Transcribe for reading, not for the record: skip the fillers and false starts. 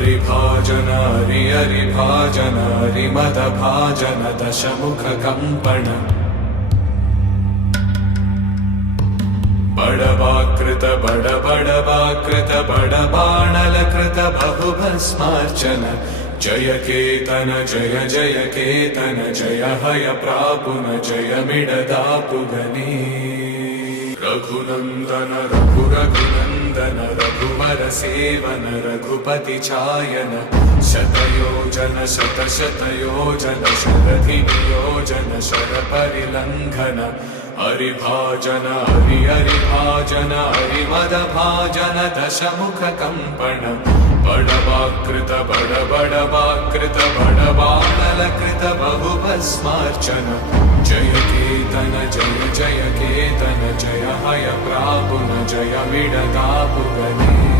हरिभाजन हरि हरिभाजन हरिमदभाजन दशमुखकम्पण बडवाकृत बडबडवाकृत बडबाणलकृत बहुभस्मार्चन जय केतन जय जय केतन जय हय प्रापुन जय मिडदापुगनी रघुनंदन रघुनंदन रघुवर सेवन रघुपति चायन शतयोजन शतशतयोजन शरधिनियोजन शरपरिलंघन हरिभाजन हरि हरिभाजन हरिमदभाजन दशमुखकम्पण बडवाकृत बडबडवाकृत बडबाणलकृत बहुभस्मार्चन जय केतन जय जय केतन जय हय प्रापुन जय मिडदापुगनी।